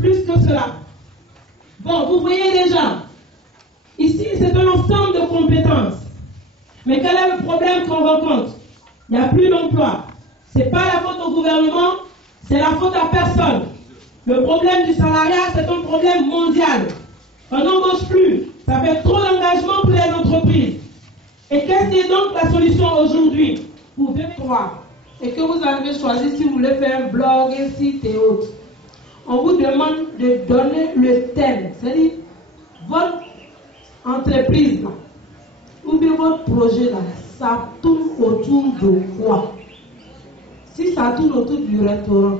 plus que cela. Bon, vous voyez déjà, ici c'est un ensemble de compétences. Mais quel est le problème qu'on rencontre? Il n'y a plus d'emploi. Ce n'est pas la faute au gouvernement, c'est la faute à personne. Le problème du salariat, c'est un problème mondial. On n'embauche plus. Ça fait trop d'engagement pour les entreprises. Et qu'est-ce qui est donc la solution aujourd'hui? Vous devez croire. Et que vous avez choisi si vous voulez faire un blog, un site et autres. On vous demande de donner le thème. C'est-à-dire, votre entreprise, là, ou bien votre projet, là, ça tourne autour de quoi? Si ça tourne autour du restaurant,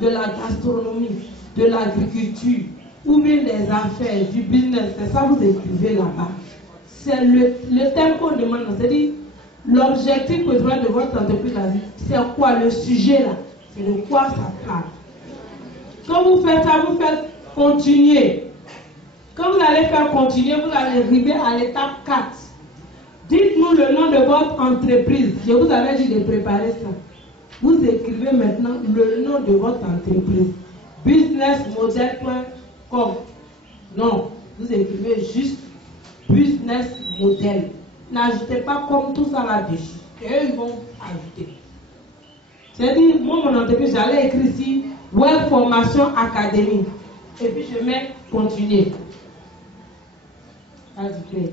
de la gastronomie, de l'agriculture, ou bien des affaires, du business, c'est ça que vous écrivez là-bas. C'est le thème qu'on demande, c'est-à-dire l'objectif que de votre entreprise, c'est quoi le sujet là? C'est de quoi ça parle. Quand vous faites ça, vous faites continuer. Quand vous allez faire continuer, vous allez arriver à l'étape 4. Dites-nous le nom de votre entreprise. Je vous avais dit de préparer ça. Vous écrivez maintenant le nom de votre entreprise. Businessmodel.com. Non, vous écrivez juste business model. N'ajoutez pas comme tout ça là-dessus. Et eux, ils vont ajouter. C'est-à-dire, moi, mon entreprise, j'allais écrire ici Web Formation Académie. Et puis, je mets continuer. Ajouter.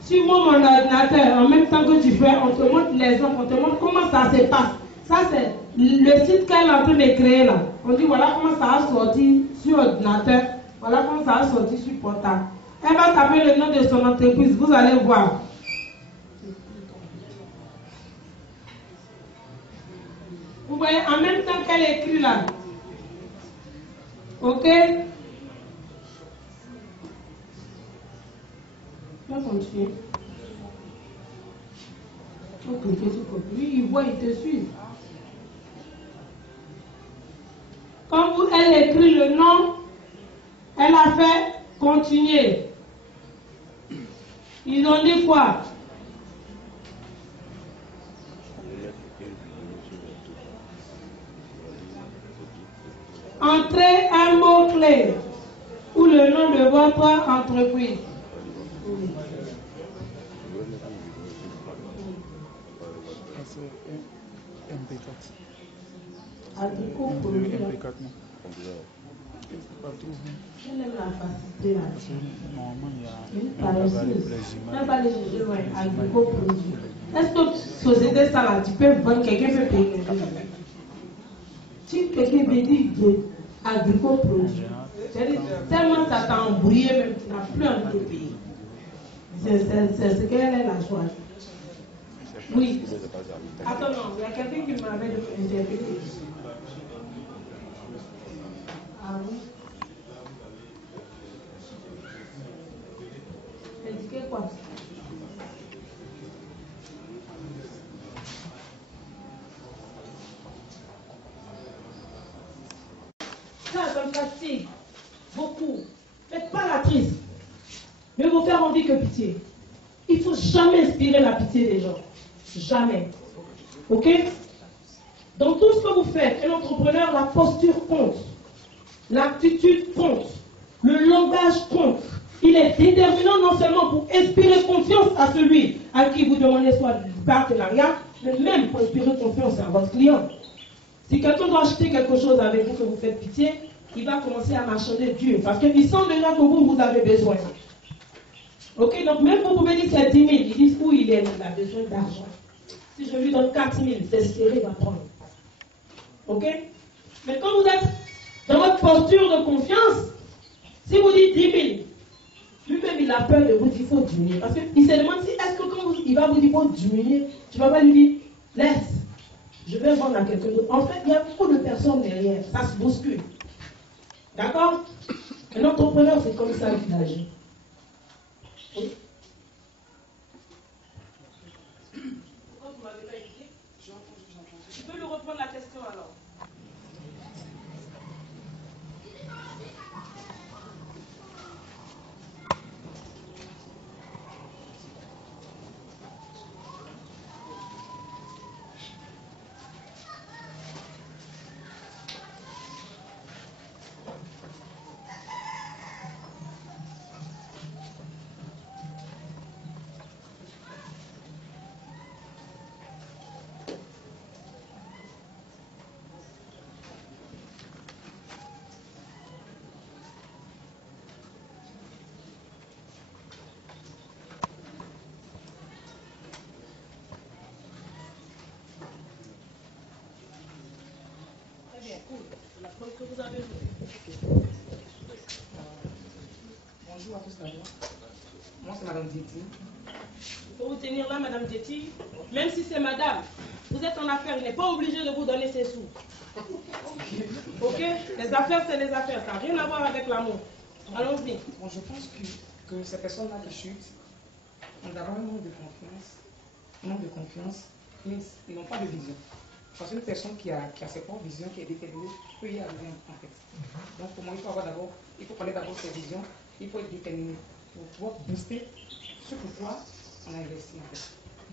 Sur mon ordinateur, en même temps que tu fais, on te montre les offres, on te montre comment ça se passe. Ça, c'est le site qu'elle est en train de créer là. On dit voilà comment ça a sorti sur ordinateur, voilà comment ça a sorti sur portable. Elle va taper le nom de son entreprise, vous allez voir. Vous voyez, en même temps qu'elle écrit là. Ok? On va continuer. On va cliquer sur lui, il voit, il te suit. Quand elle écrit le nom, elle a fait continuer. Ils ont dit quoi? Entrez un mot-clé ou le nom de votre entreprise. Elle aime la facilité là. Elle va les juger, ouais, agrico-produit. Est-ce que société ça là, tu peux vendre, quelqu'un peut payer quelqu'un? Si quelqu'un veut dire agrico-produit, tellement ça t'a embrouillé, même tu n'as plus envie de payer. C'est ce qu'elle a choisi. Oui. Attends, non, il y a quelqu'un qui m'avait interpellé. Ah oui. Indiquer quoi? Ça me fatigue beaucoup. Faites pas la triste. Mais vous faire envie que pitié. Il ne faut jamais inspirer la pitié des gens. Jamais. Ok? Dans tout ce que vous faites, un entrepreneur, la posture compte. L'attitude compte. Le langage compte. Il est déterminant non seulement pour inspirer confiance à celui à qui vous demandez soit du partenariat, mais même pour inspirer confiance à votre client. Si quelqu'un doit acheter quelque chose avec vous que vous faites pitié, il va commencer à marchander dur. Parce qu'il sent déjà que vous avez besoin. Ok, donc même vous pouvez dire c'est 10 000, ils disent où il est, il a besoin d'argent. Si je lui donne 4 000, c'est serré, il va prendre. Ok? Mais quand vous êtes dans votre posture de confiance, si vous dites 10 000, lui-même il a peur de vous dire qu'il faut diminuer. Parce qu'il se demande si est-ce que quand il va vous dire qu'il faut diminuer, tu ne vas pas lui dire laisse, je vais vendre à quelqu'un d'autre. En fait, il y a beaucoup de personnes derrière, ça se bouscule. D'accord? Un entrepreneur, c'est comme ça qu'il agit. Oui. Pourquoi vous ne m'avez pas écouté? Tu peux lui reprendre la question alors. La preuve que vous avez joué. Bonjour à tous d'abord. Moi, c'est Madame Dietti. Il faut vous tenir là, Madame Dietti. Même si c'est Madame, vous êtes en affaires, il n'est pas obligé de vous donner ses sous. Ok? Les affaires, c'est les affaires. Ça n'a rien à voir avec l'amour. Allons-y. Bon, je pense que ces personnes-là qui chutent ont d'abord un manque de confiance. Ils n'ont pas de vision. Parce qu'une personne qui a ses propres visions, qui est déterminée, peut y arriver en fait. Donc pour moi, il faut connaître d'abord ses visions, il faut être déterminé pour pouvoir booster ce pourquoi on a investi en fait.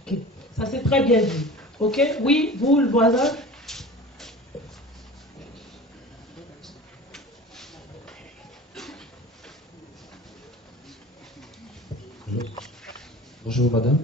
Ok, ça c'est très bien dit. Ok, oui, vous, le voisin. Bonjour madame.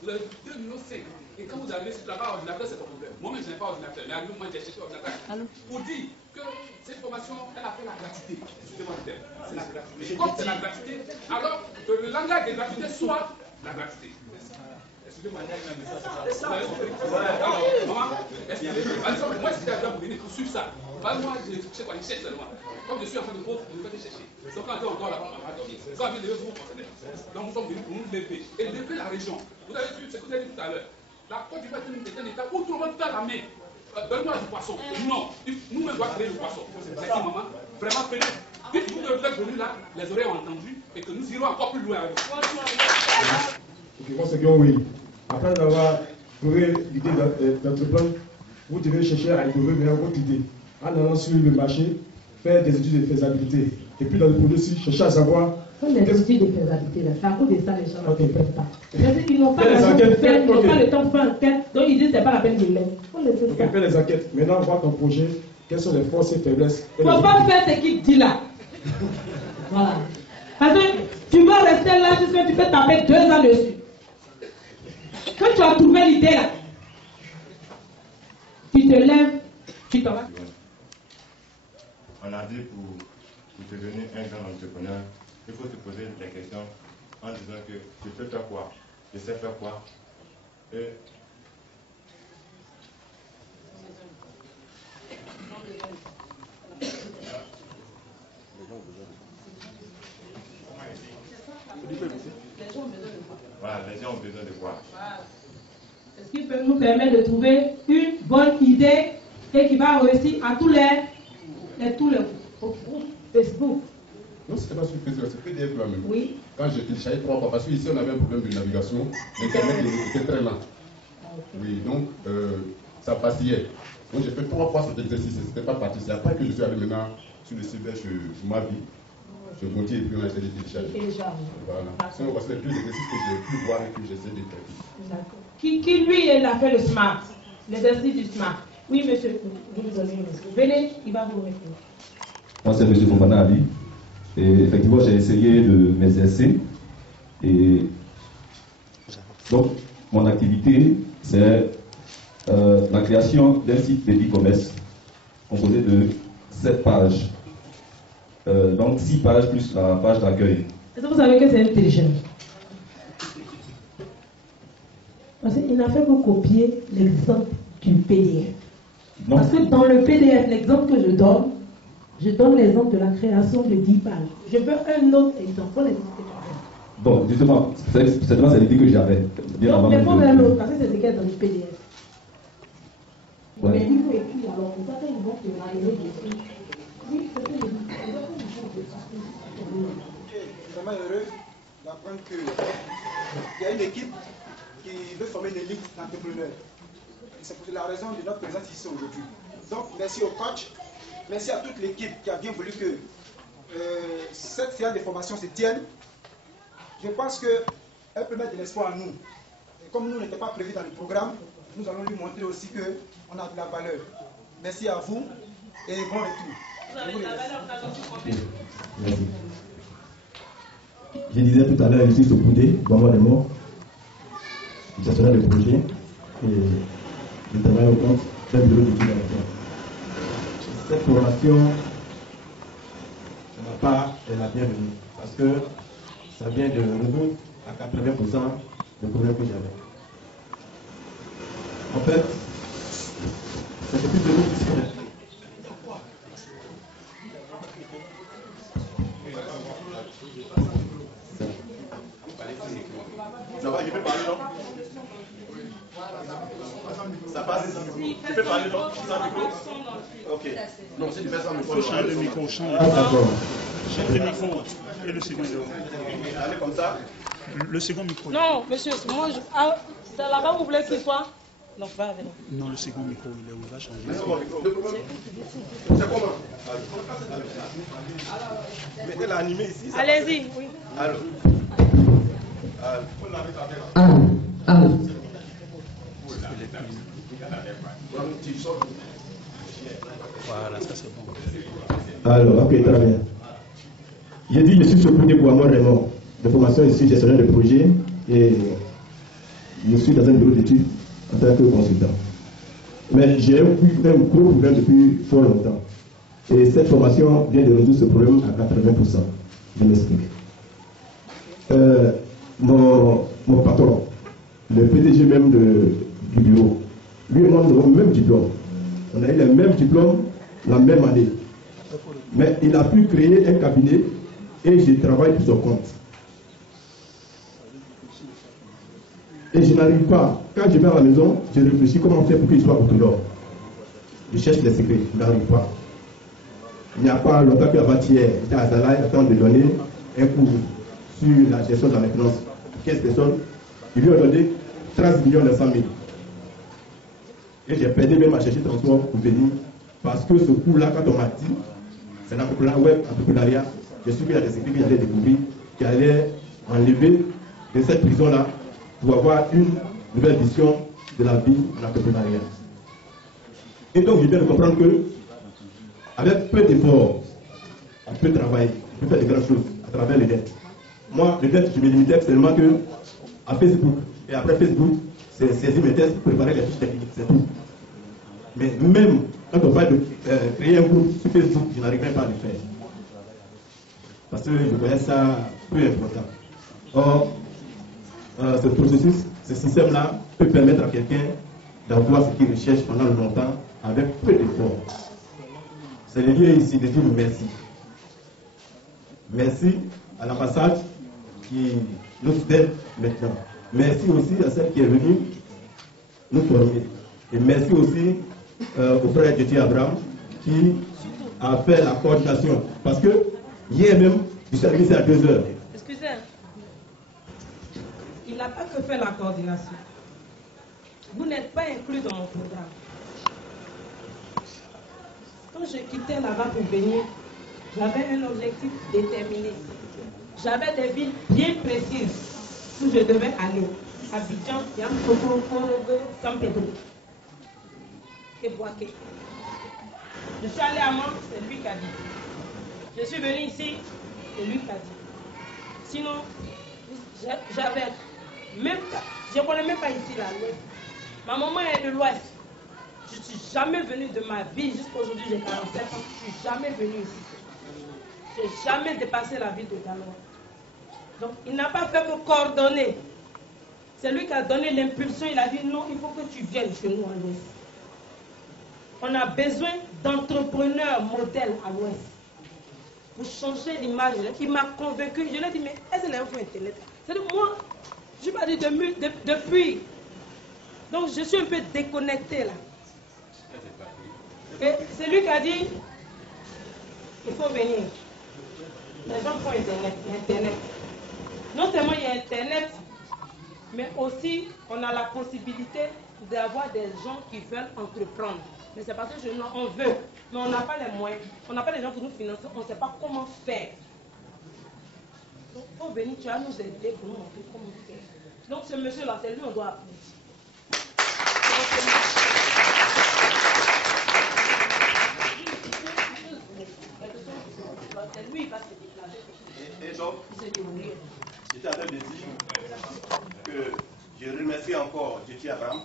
Vous avez 2,5 millions. Et quand vous arrivez sur la barre ordinateur, c'est ton problème. Moi-même, je n'ai pas ordinateur. Mais moi, j'ai cherché ordinateur. Pour dire que cette formation, elle a fait la gratuité. Excusez-moi le terme. C'est la gratuité. Et comme c'est la gratuité, alors que le langage de gratuité soit la gratuité. Excusez-moi. Alors, maman, excusez-moi. Moi, si tu as besoin pour venir pour suivre ça, moi, je sais quoi, il cherche seulement. Comme je suis en train de pauvre, je vais te chercher. Donc, quand on est encore là, on va dormir. Quand on vient de vous concerner. Donc, nous sommes venus pour nous lever. Et lever la région. Vous avez vu ce que vous avez dit tout à l'heure. La Côte d'Ivoire est un État où tout le monde fait la main. Donne-moi du poisson. Non, nous-mêmes doit créer le poisson. C'est qui, maman? Vraiment, venez. Dites-vous que vous êtes venus là, les oreilles ont entendu, et que nous irons encore plus loin avec vous. Ok, moi c'est Guillaume, oui. Après avoir trouvé l'idée d'entreprendre, vous devez chercher à trouver votre idée. En allant sur le marché, faire des études de faisabilité. Et puis dans le produit aussi, chercher à savoir. Les études de faisabilité, là, c'est à cause de ça les gens ne Okay. comprennent pas. Ils n'ont pas le temps de faire, ils n'ont pas le temps de faire enquête, donc ils disent que ce n'est pas la peine de l'aider. Ok, faire les enquêtes. Maintenant, voir ton projet, quelles sont les forces et faiblesses. Il ne faut pas faire ce qu'il dit là. Voilà. Parce que tu vas rester là jusqu'à ce que tu peux taper 2 ans dessus. Quand tu as trouvé l'idée là, tu te lèves, tu t'en vas. On a dit pour devenir un grand entrepreneur, il faut se poser des questions en disant que je peux faire quoi, je sais faire quoi. Et voilà, les gens ont besoin de quoi. Ce qui peut nous permettre de trouver une bonne idée et qui va réussir à tous les Facebook. Non, c'était pas sur Facebook, c'est PDF là-même. Oui. Quand j'ai téléchargé 3 fois, parce qu'ici on avait un problème de navigation, l'internet était très lent. Oui, donc ça vacillait. Donc j'ai fait 3 fois cet exercice, c'était pas parti. C'est après que je suis allé maintenant sur le site je m'habille, je continue et puis on a essayé de télécharger. Voilà. Sinon, voici les 2 exercices que j'ai pu voir et que j'essaie de faire. D'accord. Qui lui, il a fait le SMART, l'exercice du SMART. Oui, monsieur, vous nous donnez une question. Venez, il va vous répondre. Moi, c'est M. Fofana Ali. Et effectivement, j'ai essayé de m'exercer. Et donc, mon activité, c'est la création d'un site de e-commerce composé de 7 pages. Donc, 6 pages plus la page d'accueil. Est-ce que vous savez que c'est un télécharge? Parce qu'il n'a fait que copier l'exemple du PDF. Non. Parce que dans le PDF, l'exemple que je donne l'exemple de la création de 10 pages. Je veux un autre exemple. Bon, justement, c'est l'idée que j'avais. Donc, répondre à l'autre, parce que c'est écrit dans le PDF. Ouais. Mais il faut écrire, alors pour ça, ils vont te ramener des trucs. Oui, c'est ce que je suis vraiment heureux d'apprendre qu'il y a une équipe qui veut former une élite d'entrepreneurs. C'est pour la raison de notre présence ici aujourd'hui. Donc, merci au coach, merci à toute l'équipe qui a bien voulu que cette séance de formation se tienne. Je pense que elle peut mettre de l'espoir en nous. Et comme nous n'étions pas prévus dans le programme, nous allons lui montrer aussi qu'on a de la valeur. Merci à vous et bon retour. Vous avez de la valeur, on a dans ce problème. Merci. Je disais tout à l'heure, je suis Sokoudé, maman de mort, gestionnaire de projet, et je travaille au compte d'un bureau d'études à l'emploi. Cette formation, de ma part, est la bienvenue, parce que ça vient de résoudre à 80% le problème que j'avais. En fait, c'est depuis 2017. Ça va, il peut parler, non? Ça passe? Tu peux parler, non? Sans micro? Ok. Non, si tu fais sans micro. Il faut changer le micro, change. Ah, d'accord. Change le micro et le second micro. Allez comme ça. Le second micro. Non, monsieur, moi, c'est là-bas où vous voulez qu'il soit? Non, pas avec nous. Non, le second micro, il va changer. Le second micro. C'est comment? Mettez-la animée ici. Allez-y, oui. Allô. Voilà, ça c'est bon. Alors, ok, très bien. J'ai dit, je suis Sokoudé Bouamor Raymond, de formation ici, gestionnaire de projet, et je suis dans un bureau d'études en tant que consultant. Mais j'ai eu un gros problème depuis fort longtemps. Et cette formation vient de résoudre ce problème à 80%. Je m'explique. Mon patron, le PDG même du bureau, lui et moi, nous avons le même diplôme. On a eu le même diplôme la même année. Mais il a pu créer un cabinet et je travaille pour son compte. Et je n'arrive pas. Quand je vais à la maison, je réfléchis comment faire pour qu'il soit autonome. Je cherche les secrets, je n'arrive pas. Il n'y a pas longtemps que avant-hier, j'étais à Zala, il attend de donner un cours sur la gestion de la maintenance. 15 personnes, ils lui ont donné 13 millions 900 000. Et j'ai perdu même à chercher transport pour venir. Parce que ce cours-là, quand on m'a dit, c'est l'entrepreneuriat web, entrepreneuriat, je suis mis à des secrets que j'allais découvrir, qui allaient enlever de cette prison-là pour avoir une nouvelle vision de la vie en entrepreneuriat. Et donc, je viens de comprendre que, avec peu d'efforts, on peut travailler, on peut faire de grandes choses à travers le net. Moi, le net, je me limitais seulement que à Facebook. Et après Facebook, c'est saisir mes tests, préparer les fiches techniques, c'est tout. Mais même quand on parle de créer un groupe sur Facebook, je n'arriverai pas à le faire. Parce que je voyais ça peu important. Or, ce processus, ce système-là peut permettre à quelqu'un d'avoir ce qu'il recherche pendant longtemps avec peu d'efforts. C'est le lieu ici de dire merci. Merci à l'ambassade qui nous aide maintenant. Merci aussi à celle qui est venue nous former. Et merci aussi au frère Dieu Abraham qui a fait la coordination. Parce que hier même, je suis arrivé à 2 heures. Excusez. Il n'a pas que fait la coordination. Vous n'êtes pas inclus dans mon programme. Quand je quittais là-bas pour venir, j'avais un objectif déterminé. J'avais des villes bien précises où je devais aller. Abidjan, Yamoussoukro, Korogo, San Pedro et Boaké. Je suis allé à Mans, c'est lui qui a dit. Je suis venu ici, c'est lui qui a dit. Sinon, j'avais même pas, je ne connais même pas ici là, l'ouest. Ma maman est de l'ouest. Je ne suis jamais venue de ma vie, jusqu'à aujourd'hui j'ai 47 ans, je ne suis jamais venue ici. Je n'ai jamais dépassé la ville de Galois. Donc il n'a pas fait que coordonner. C'est lui qui a donné l'impulsion, il a dit non, il faut que tu viennes chez nous à l'ouest. On a besoin d'entrepreneurs modèles à l'ouest. Pour changer l'image, il m'a convaincu. Je lui ai dit, mais est-ce que l'info Internet? C'est-à-dire, moi, je n'ai pas dit depuis. Donc, je suis un peu déconnecté là. Et c'est lui qui a dit, il faut venir. Les gens font Internet. Non seulement il y a Internet, mais aussi on a la possibilité d'avoir des gens qui veulent entreprendre. Mais c'est parce que on veut, mais on n'a pas les moyens. On n'a pas les gens pour nous financer, on ne sait pas comment faire. Donc, faut venir, tu vas nous aider pour nous montrer comment faire. Donc ce monsieur-là, c'est lui on doit appeler. C'est lui qui va se déplacer. Et donc, j'étais en train de dire que je remercie encore J.T. Abraham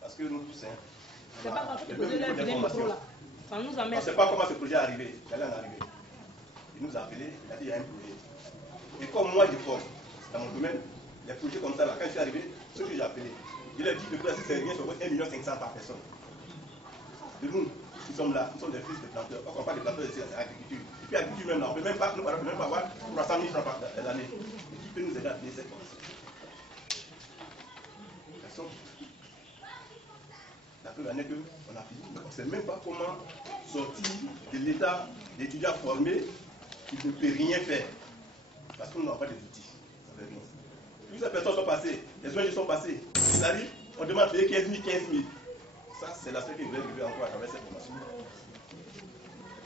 parce que nous tous, c'est pas parce que vous avez là. Ça nous amène. On ne sait pas comment ce projet est arrivé. Il allait en arriver. Il nous a appelé, il a dit il y a un projet. Et comme moi je forme dans mon domaine, les projets comme ça, là, quand je suis arrivé, ceux que j'ai appelés, il a dit de placer c'est rien sur 1,5 million par personne. De nous sommes là, nous sommes des fils de planteurs. On ne parle pas de planteurs ici, c'est l'agriculture. Et puis l'agriculture même là, on ne peut même pas avoir 300 000 francs par l'année. Et qui peut nous aider à payer cette formation? Personne. La preuve en est qu'on a fini, mais on ne sait même pas comment sortir de l'état d'étudiants formés qui ne peut rien faire. Parce qu'on n'a pas des outils. Plusieurs personnes sont passées, les ONG sont passées. Ils arrivent, on demande de payer 15 000. Ça, c'est l'aspect que je voulais arriver encore à travers cette formation.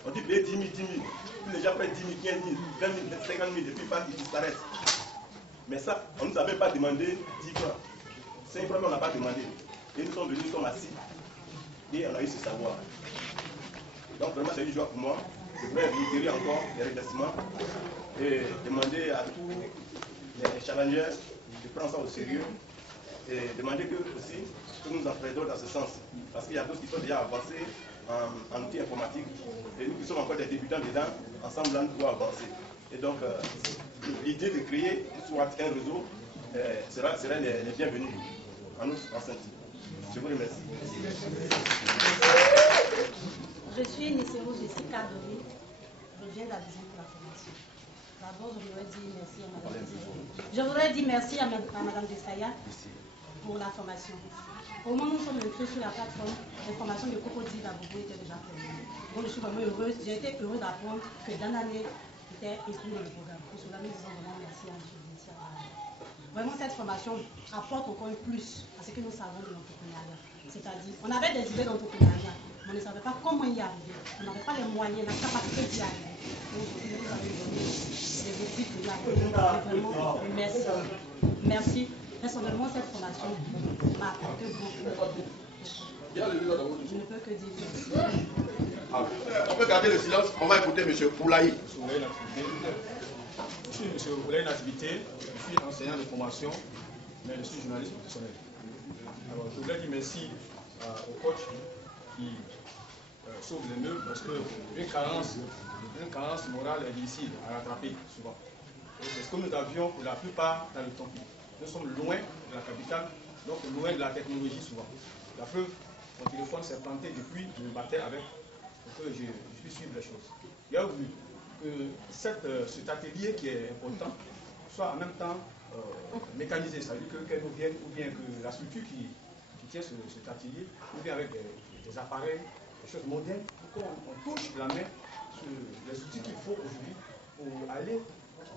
On dit payer 10 000. Puis les gens prennent 10 000, 15 000, 20 000, 50 000, et puis ils disparaissent. Mais ça, on ne nous a même pas demandé 10 francs. 5 francs, on n'a pas demandé. Et nous sommes venus, nous sommes assis. Et on a eu ce savoir. Donc vraiment, c'est une joie pour moi. Je voudrais réitérer encore les remerciements et demander à tous les challengers de prendre ça au sérieux et demander que aussi que nous en faisons dans ce sens. Parce qu'il y a d'autres qui sont déjà avancés en outils informatiques et nous qui sommes encore des débutants dedans, ensemble là nous pouvons avancer. Et donc l'idée de créer soit un réseau serait les bienvenus en nous enceinte. Je vous remercie. Je suis Nisero Jessica Doré. Je viens d'Abidjan pour la formation. D'abord, je voudrais dire merci à Madame Desaya. Je voudrais dire merci à Madame Desaya pour la formation. Au moment où nous sommes entrés sur la plateforme, les formations de Cocody d'Abobo étaient déjà terminées. Donc je suis vraiment heureuse. J'ai été heureuse d'apprendre que Dan Année était inscrit dans le programme. Pour cela, nous disons vraiment merci à M. Desaya. Vraiment, cette formation apporte encore plus à ce que nous savons de l'entrepreneuriat. C'est-à-dire, on avait des idées d'entrepreneuriat, mais on ne savait pas comment y arriver. On n'avait pas les moyens, la capacité d'y arriver. Donc, vous avez donné des outils pour y arriver. Vraiment, merci. Merci. Personnellement, cette formation m'a apporté beaucoup. Je ne peux que dire merci. On peut garder le silence, on va écouter M. Poulaï. Je suis M. Poulaï Nativité, je suis enseignant de formation, mais je suis journaliste professionnel. Alors, je voudrais dire merci au coach qui sauve les nœuds parce qu'une carence morale est difficile à rattraper souvent. C'est ce que nous avions pour la plupart dans le temps. Nous sommes loin de la capitale, donc loin de la technologie souvent. La preuve, mon téléphone s'est planté depuis que je me battais avec pour que je puisse suivre les choses. Il y a voulu que cet atelier qui est important soit en même temps mécanisé, c'est-à-dire qu'elle nous vienne, ou bien que la structure qui tient cet atelier, ou bien avec des appareils, des choses modernes, pour qu'on touche la main sur les outils qu'il faut aujourd'hui pour aller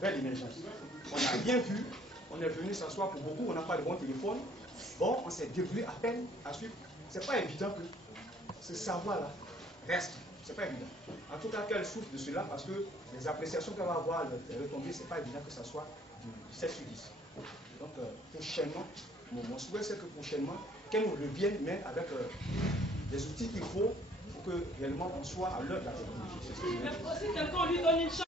vers l'émergence. On n'a rien vu, on est venu s'asseoir pour beaucoup, on n'a pas de bon téléphone, bon, on s'est débrouillé à peine à suivre. C'est pas évident que ce savoir-là reste, c'est pas évident. En tout cas, qu'elle souffre de cela parce que les appréciations qu'elle va avoir, les retombées, c'est pas évident que ça soit du 7 sur 10. Donc, prochainement, mon souhait, c'est que prochainement, qu'elle nous revienne, mais avec les outils qu'il faut pour que réellement on soit à l'heure de la technologie. Mais aussi, quelqu'un lui donne une chance.